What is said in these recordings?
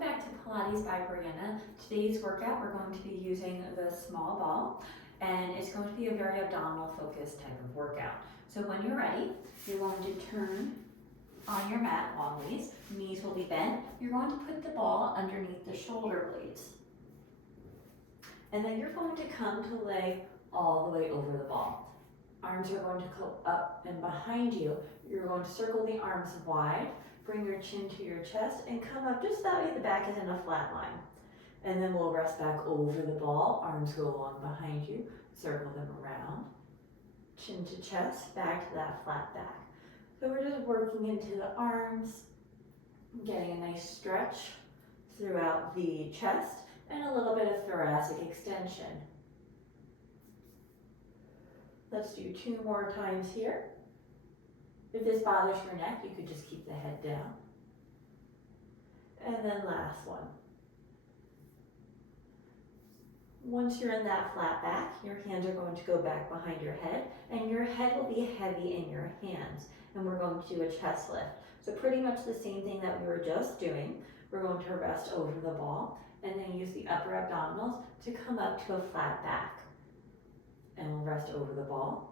welcome back to Pilates by Brianna. Today's workout we're going to be using the small ball, and it's going to be a very abdominal focused type of workout. So when you're ready, you're going to turn on your mat longways, knees will be bent. You're going to put the ball underneath the shoulder blades. And then you're going to come to lay all the way over the ball. Arms are going to go up and behind you. You're going to circle the arms wide. Bring your chin to your chest and come up just that way the back is in a flat line. And then we'll rest back over the ball, arms go along behind you, circle them around, chin to chest, back to that flat back. So we're just working into the arms, getting a nice stretch throughout the chest and a little bit of thoracic extension. Let's do 2 more times here. If this bothers your neck, you could just keep the head down. And then last one. Once you're in that flat back, your hands are going to go back behind your head, and your head will be heavy in your hands. And we're going to do a chest lift. So pretty much the same thing that we were just doing. We're going to rest over the ball, and then use the upper abdominals to come up to a flat back. And we'll rest over the ball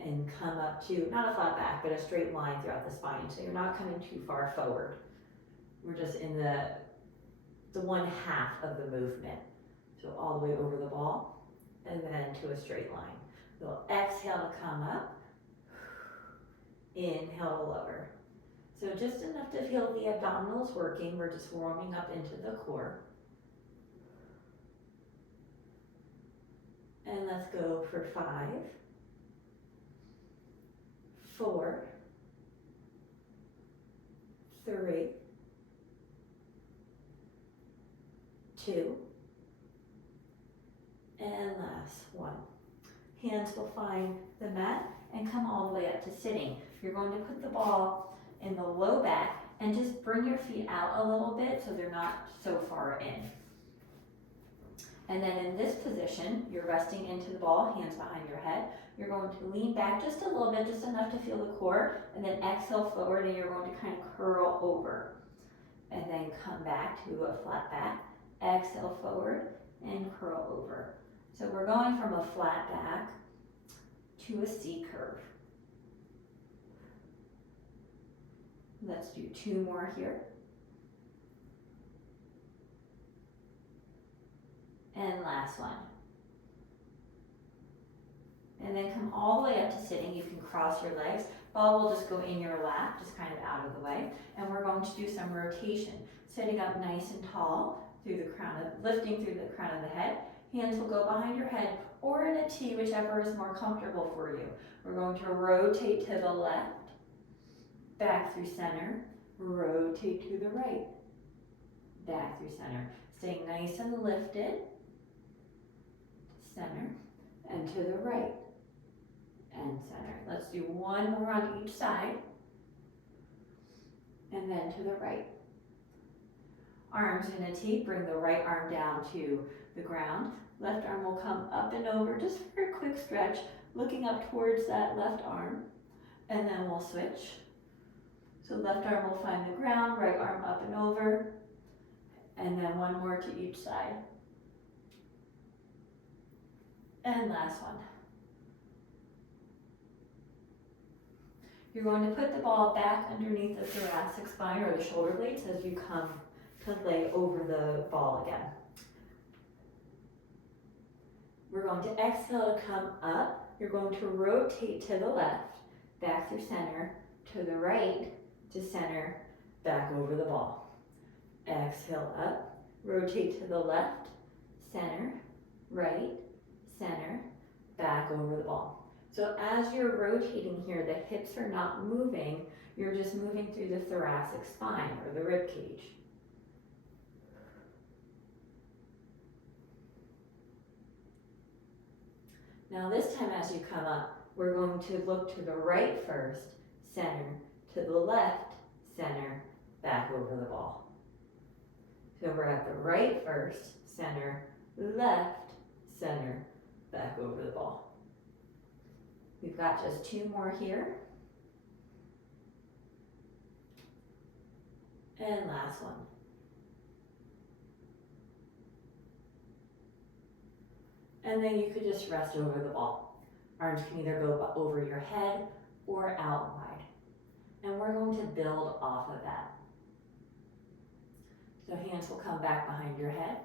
and come up to, not a flat back, but a straight line throughout the spine. So you're not coming too far forward. We're just in the one half of the movement. So all the way over the ball and then to a straight line. We'll exhale to come up, inhale to lower. So just enough to feel the abdominals working. We're just warming up into the core. And let's go for 5, 4, 3, 2, and last 1. Hands will find the mat and come all the way up to sitting. You're going to put the ball in the low back and just bring your feet out a little bit so they're not so far in. And then in this position, you're resting into the ball, hands behind your head. You're going to lean back just a little bit, just enough to feel the core, and then exhale forward, and you're going to kind of curl over. And then come back to a flat back, exhale forward, and curl over. So we're going from a flat back to a C curve. Let's do 2 more here. And last one. And then come all the way up to sitting. You can cross your legs. Ball will just go in your lap, just kind of out of the way. And we're going to do some rotation. Sitting up nice and tall, lifting through the crown of the head. Hands will go behind your head or in a T, whichever is more comfortable for you. We're going to rotate to the left, back through center, rotate to the right, back through center. Staying nice and lifted, center, and to the right, and center. Let's do 1 more on each side, and then to the right. Arms in a T, bring the right arm down to the ground. Left arm will come up and over just for a quick stretch, looking up towards that left arm, and then we'll switch. So left arm will find the ground, right arm up and over, and then 1 more to each side. And last one. You're going to put the ball back underneath the thoracic spine or the shoulder blades as you come to lay over the ball again. We're going to exhale to come up. You're going to rotate to the left, back through center, to the right, to center, back over the ball. Exhale up, rotate to the left, center, right, center, back over the ball. So as you're rotating here, the hips are not moving, you're just moving through the thoracic spine or the rib cage. Now this time as you come up, we're going to look to the right first, center, to the left, center, back over the ball. So we're at the right first, center, left, center, back over the ball. We've got just 2 more here. And last one. And then you could just rest over the ball. Arms can either go over your head or out wide. And we're going to build off of that. So hands will come back behind your head.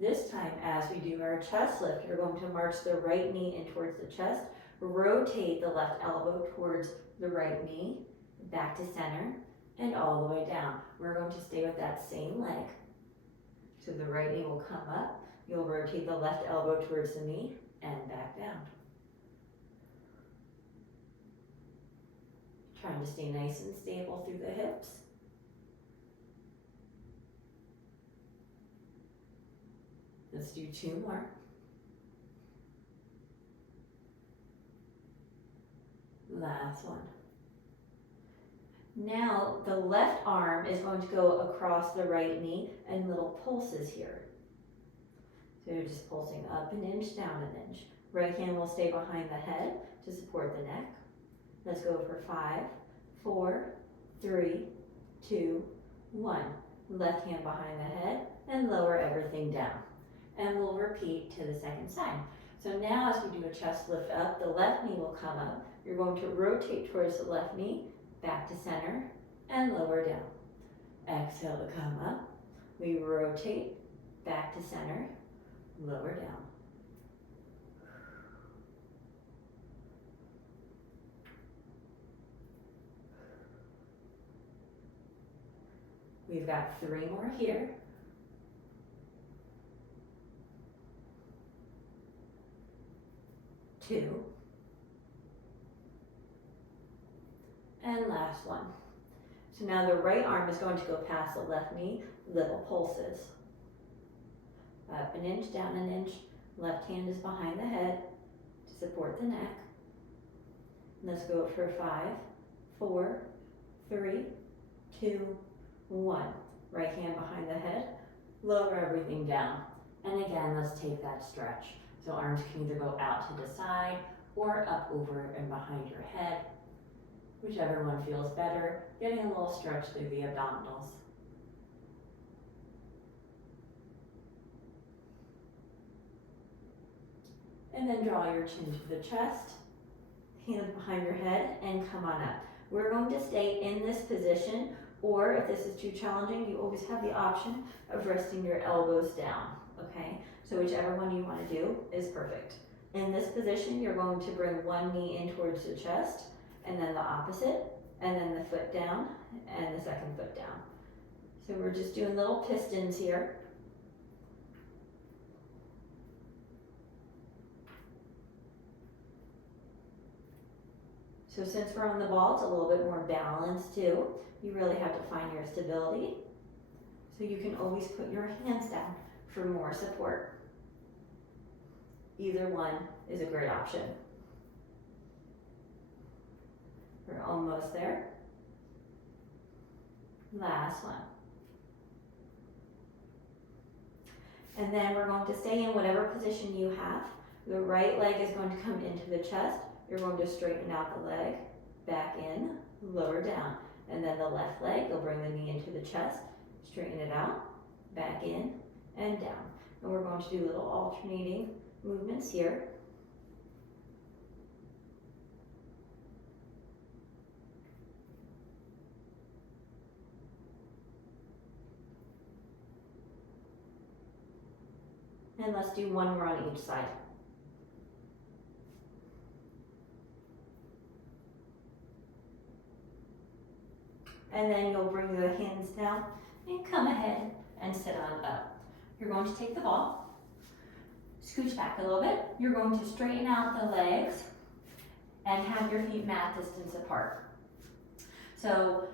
This time, as we do our chest lift, you're going to march the right knee in towards the chest, rotate the left elbow towards the right knee, back to center, and all the way down. We're going to stay with that same leg. So the right knee will come up, you'll rotate the left elbow towards the knee, and back down. Trying to stay nice and stable through the hips. Let's do 2 more. Last one. Now the left arm is going to go across the right knee and little pulses here. So you're just pulsing up an inch, down an inch. Right hand will stay behind the head to support the neck. Let's go for 5, 4, 3, 2, 1. Left hand behind the head and lower everything down. And we'll repeat to the second side. So now as we do a chest lift up, the left knee will come up. You're going to rotate towards the left knee, back to center, and lower down. Exhale to come up. We rotate, back to center, lower down. We've got 3 more here. 2. And last one. So now the right arm is going to go past the left knee, little pulses. Up an inch, down an inch. Left hand is behind the head to support the neck. Let's go for 5, 4, 3, 2, 1. Right hand behind the head, lower everything down. And again, let's take that stretch. So arms can either go out to the side or up over and behind your head, whichever one feels better, getting a little stretch through the abdominals. And then draw your chin to the chest, hands behind your head, and come on up. We're going to stay in this position, or if this is too challenging, you always have the option of resting your elbows down, okay? So whichever one you want to do is perfect. In this position, you're going to bring one knee in towards the chest, and then the opposite, and then the foot down, and the second foot down. So we're just doing little pistons here. So since we're on the ball, it's a little bit more balanced too. You really have to find your stability. So you can always put your hands down for more support. Either one is a great option. We're almost there. Last one. And then we're going to stay in whatever position you have. The right leg is going to come into the chest. You're going to straighten out the leg, back in, lower down. And then the left leg, you'll bring the knee into the chest, straighten it out, back in, and down. And we're going to do little alternating movements here. And let's do one more on each side. And then you'll bring the hands down and come ahead and sit on up. You're going to take the ball, scooch back a little bit. You're going to straighten out the legs and have your feet mat distance apart. So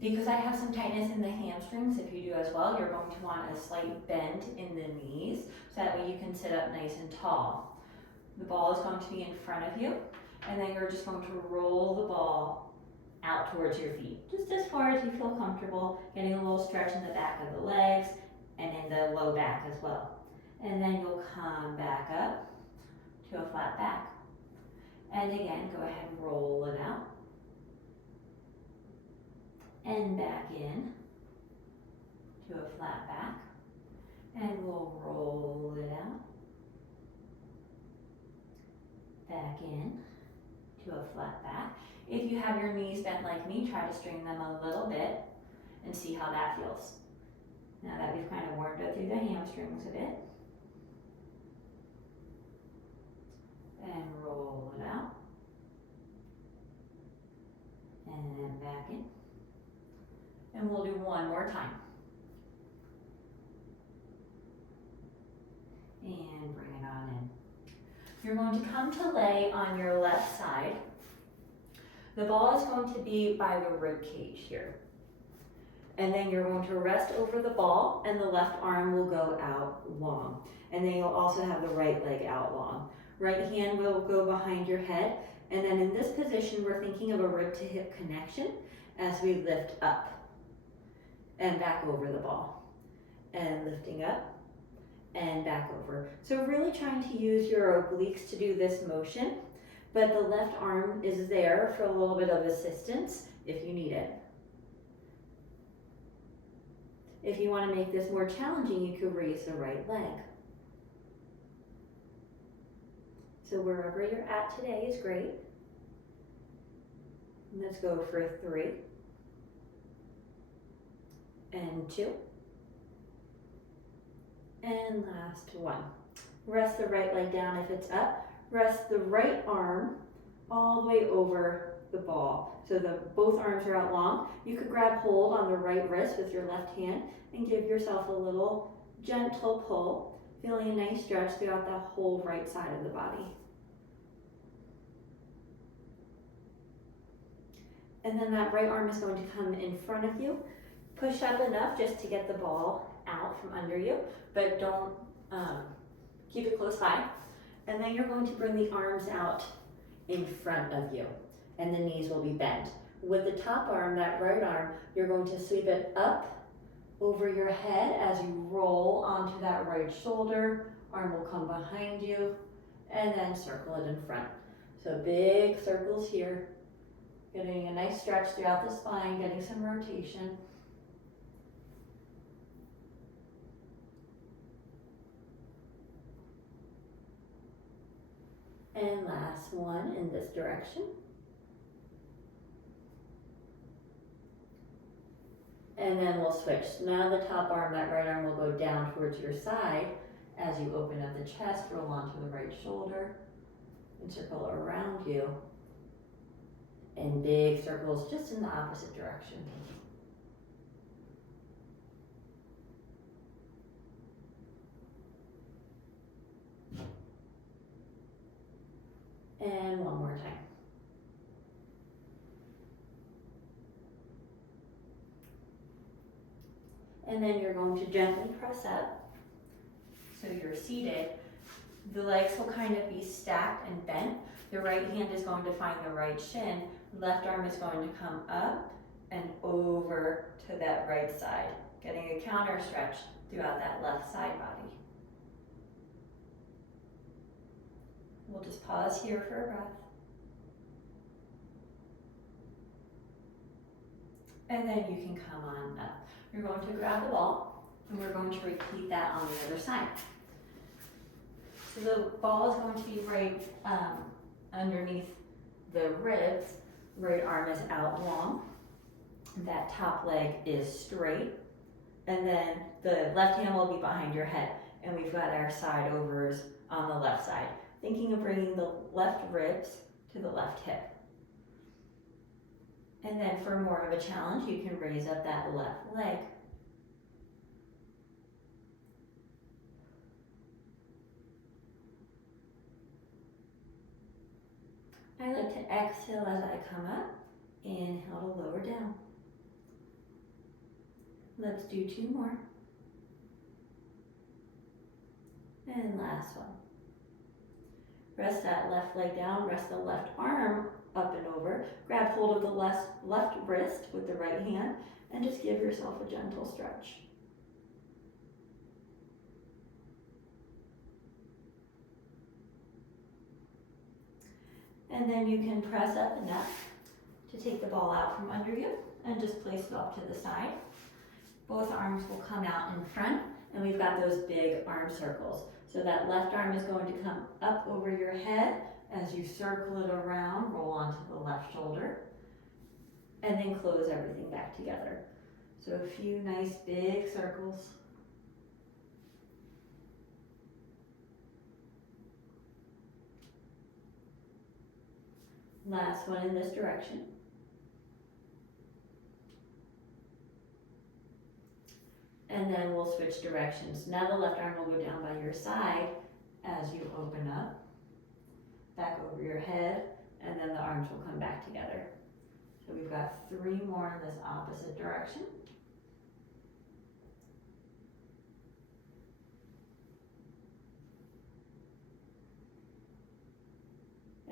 because I have some tightness in the hamstrings, if you do as well, you're going to want a slight bend in the knees so that way you can sit up nice and tall. The ball is going to be in front of you, and then you're just going to roll the ball out towards your feet, just as far as you feel comfortable, getting a little stretch in the back of the legs and in the low back as well. And then you'll come back up to a flat back. And again, go ahead and roll it out. And back in to a flat back. And we'll roll it out. back in to a flat back. If you have your knees bent like me, try to straighten them a little bit and see how that feels. Now that we've kind of warmed up through the hamstrings a bit. And roll it out. And then back in. And we'll do one more time. And bring it on in. You're going to come to lay on your left side. The ball is going to be by the rib cage here. And then you're going to rest over the ball and the left arm will go out long. And then you'll also have the right leg out long. Right hand will go behind your head. And then in this position, we're thinking of a rib to hip connection as we lift up and back over the ball. And lifting up and back over. So really trying to use your obliques to do this motion, but the left arm is there for a little bit of assistance if you need it. If you want to make this more challenging, you could raise the right leg. So wherever you're at today is great. Let's go for 3 and 2. And last 1. Rest the right leg down if it's up. Rest the right arm all the way over the ball. So both arms are out long. You could grab hold on the right wrist with your left hand and give yourself a little gentle pull, feeling a nice stretch throughout the whole right side of the body. And then that right arm is going to come in front of you. Push up enough just to get the ball out from under you, but don't keep it close by. And then you're going to bring the arms out in front of you, and the knees will be bent. With the top arm, that right arm, you're going to sweep it up over your head as you roll onto that right shoulder. Arm will come behind you, and then circle it in front. So big circles here, getting a nice stretch throughout the spine, getting some rotation. And last one in this direction. And then we'll switch. Now the top arm, that right arm will go down towards your side as you open up the chest, roll onto the right shoulder, and circle around you. And big circles just in the opposite direction. And one more time. And then you're going to gently press up. So you're seated. The legs will kind of be stacked and bent. The right hand is going to find the right shin. Left arm is going to come up and over to that right side, getting a counter stretch throughout that left side body. We'll just pause here for a breath. And then you can come on up. You're going to grab the ball, and we're going to repeat that on the other side. So the ball is going to be right underneath the ribs. Right arm is out long. That top leg is straight. And then the left hand will be behind your head. And we've got our side overs on the left side. Thinking of bringing the left ribs to the left hip. And then for more of a challenge, you can raise up that left leg. I like to exhale as I come up, inhale to lower down. Let's do 2 more. And last one. Rest that left leg down, rest the left arm up and over. Grab hold of the left wrist with the right hand and just give yourself a gentle stretch. And then you can press up enough to take the ball out from under you and just place it off to the side. Both arms will come out in front, and we've got those big arm circles. So that left arm is going to come up over your head, As you circle it around, roll onto the left shoulder, and then close everything back together. So a few nice big circles. Last one in this direction. And then we'll switch directions. Now the left arm will go down by your side as you open up, back over your head, and then the arms will come back together. So we've got 3 more in this opposite direction.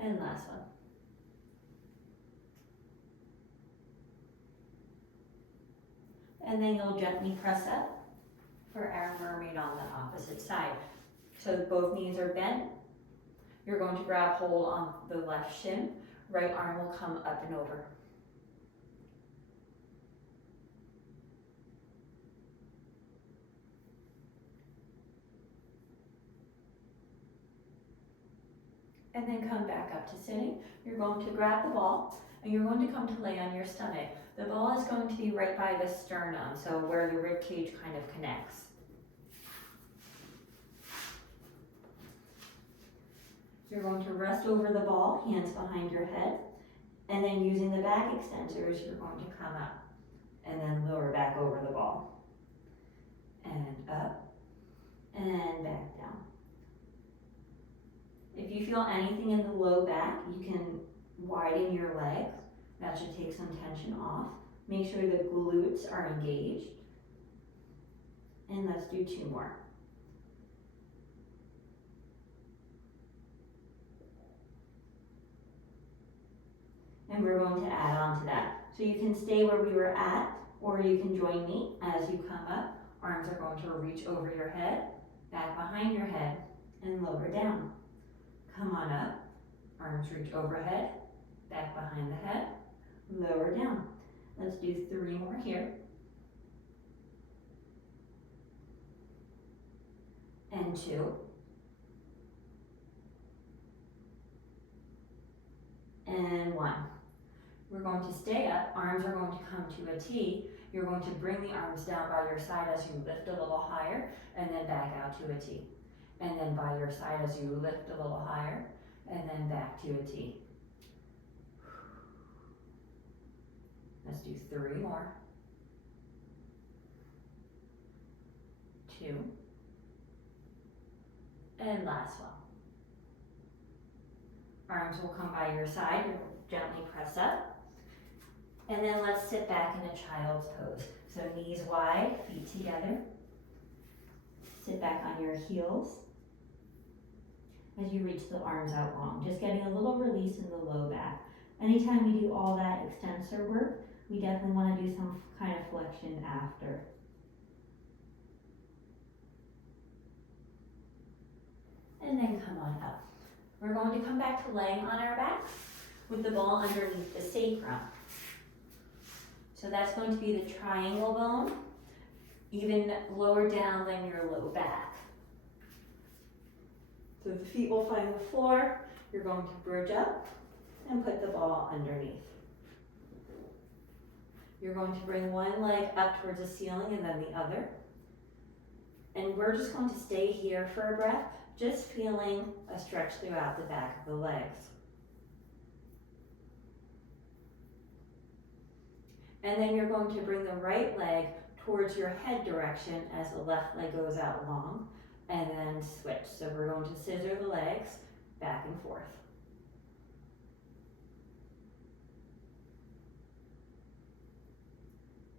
And last one. And then you'll gently press up for our mermaid on the opposite side. So both knees are bent. You're going to grab hold on the left shin. Right arm will come up and over. And then come back up to sitting. You're going to grab the ball and you're going to come to lay on your stomach. The ball is going to be right by the sternum, so where the rib cage kind of connects. You're going to rest over the ball, hands behind your head, and then using the back extensors, you're going to come up and then lower back over the ball. And up and back down. If you feel anything in the low back, you can widen your legs. That should take some tension off. Make sure the glutes are engaged. And let's do 2 more. And we're going to add on to that. So you can stay where we were at, or you can join me as you come up. Arms are going to reach over your head, back behind your head, and lower down. Come on up, arms reach overhead, back behind the head, lower down. Let's do 3 more here. And 2. And 1. We're going to stay up, arms are going to come to a T. You're going to bring the arms down by your side as you lift a little higher, and then back out to a T. And then by your side as you lift a little higher, and then back to a T. Let's do 3 more. 2. And last one. Arms will come by your side, gently press up. And then let's sit back in a child's pose. So knees wide, feet together. Sit back on your heels as you reach the arms out long. Just getting a little release in the low back. Anytime we do all that extensor work, we definitely want to do some kind of flexion after. And then come on up. We're going to come back to laying on our backs with the ball underneath the sacrum. So that's going to be the triangle bone, even lower down than your low back. So the feet will find the floor. You're going to bridge up and put the ball underneath. You're going to bring one leg up towards the ceiling and then the other. And we're just going to stay here for a breath, just feeling a stretch throughout the back of the legs. And then you're going to bring the right leg towards your head direction as the left leg goes out long, and then switch. So we're going to scissor the legs back and forth.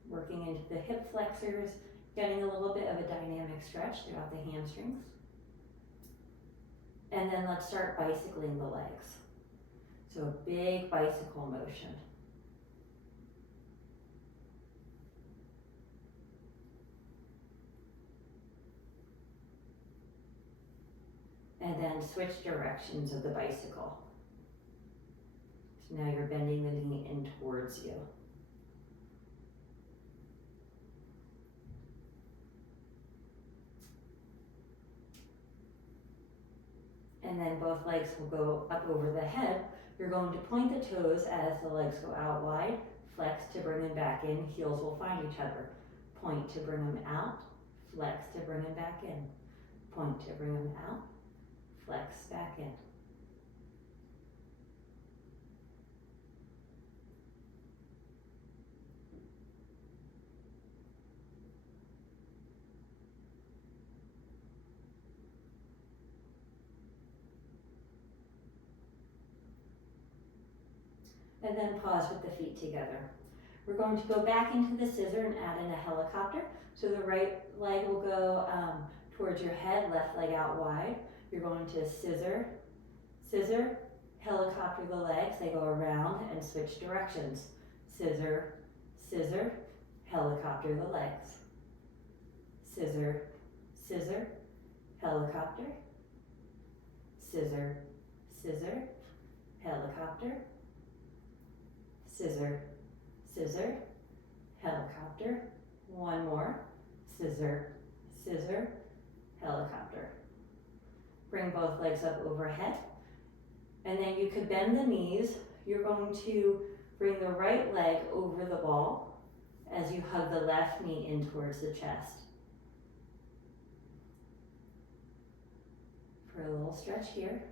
Working into the hip flexors, getting a little bit of a dynamic stretch throughout the hamstrings. And then let's start bicycling the legs. So a big bicycle motion. And then switch directions of the bicycle. So now you're bending the knee in towards you. And and then both legs will go up over the head. You're going to point the toes as the legs go out wide, flex to bring them back in, heels will find each other. Point to bring them out, flex to bring them back in. Point to bring them out, flex back in. And then pause with the feet together. We're going to go back into the scissor and add in a helicopter. So the right leg will go towards your head, left leg out wide. You're going to scissor, scissor, helicopter the legs. They go around and switch directions. Scissor, scissor, helicopter the legs. Scissor, scissor, helicopter. Scissor, scissor, helicopter. Scissor, scissor, helicopter. One more. Scissor, scissor, helicopter. Bring both legs up overhead. And then you could bend the knees. You're going to bring the right leg over the ball as you hug the left knee in towards the chest. For a little stretch here.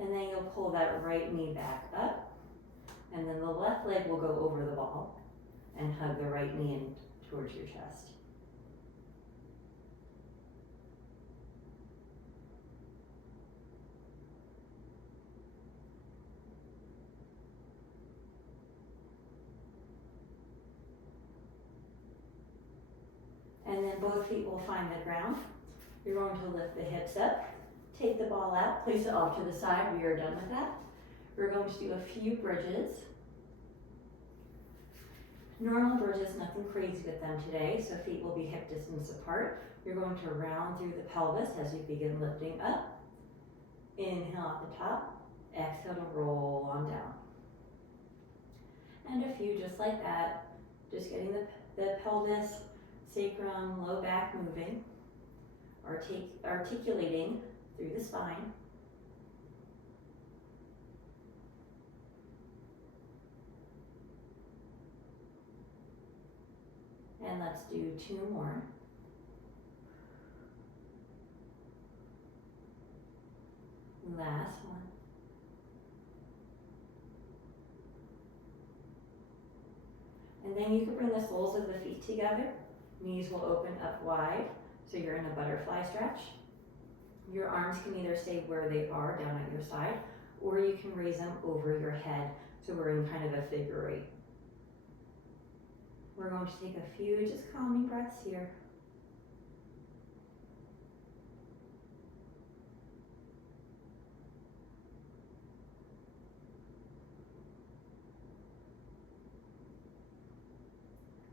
And then you'll pull that right knee back up, and then the left leg will go over the ball and hug the right knee in towards your chest. And then both feet will find the ground. You're going to lift the hips up. Take the ball out, place it off to the side. We are done with that. We're going to do a few bridges. Normal bridges, nothing crazy with them today, so feet will be hip distance apart. You're going to round through the pelvis as you begin lifting up. Inhale at the top, exhale to roll on down. And a few just like that, just getting the pelvis, sacrum, low back moving, articulating through the spine. And let's do two more. Last one. And then you can bring the soles of the feet together. Knees will open up wide, so you're in a butterfly stretch. Your arms can either stay where they are down at your side, or you can raise them over your head, so we're in kind of a figure eight. We're going to take a few just calming breaths here.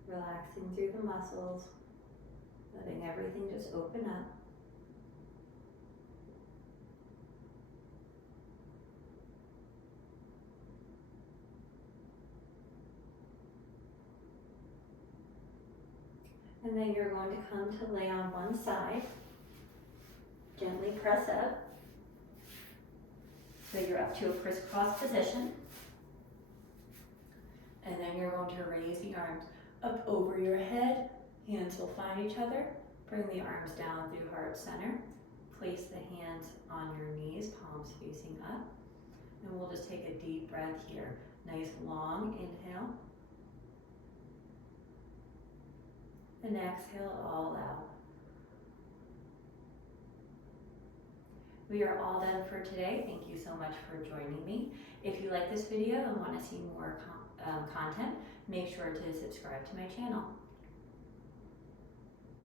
Relaxing through the muscles, letting everything just open up. And then you're going to come to lay on one side. Gently press up. So you're up to a crisscross position. And then you're going to raise the arms up over your head. Hands will find each other. Bring the arms down through heart center. Place the hands on your knees, palms facing up. And we'll just take a deep breath here. Nice long inhale. And exhale all out. We are all done for today. Thank you so much for joining me. If you like this video and want to see more content, make sure to subscribe to my channel.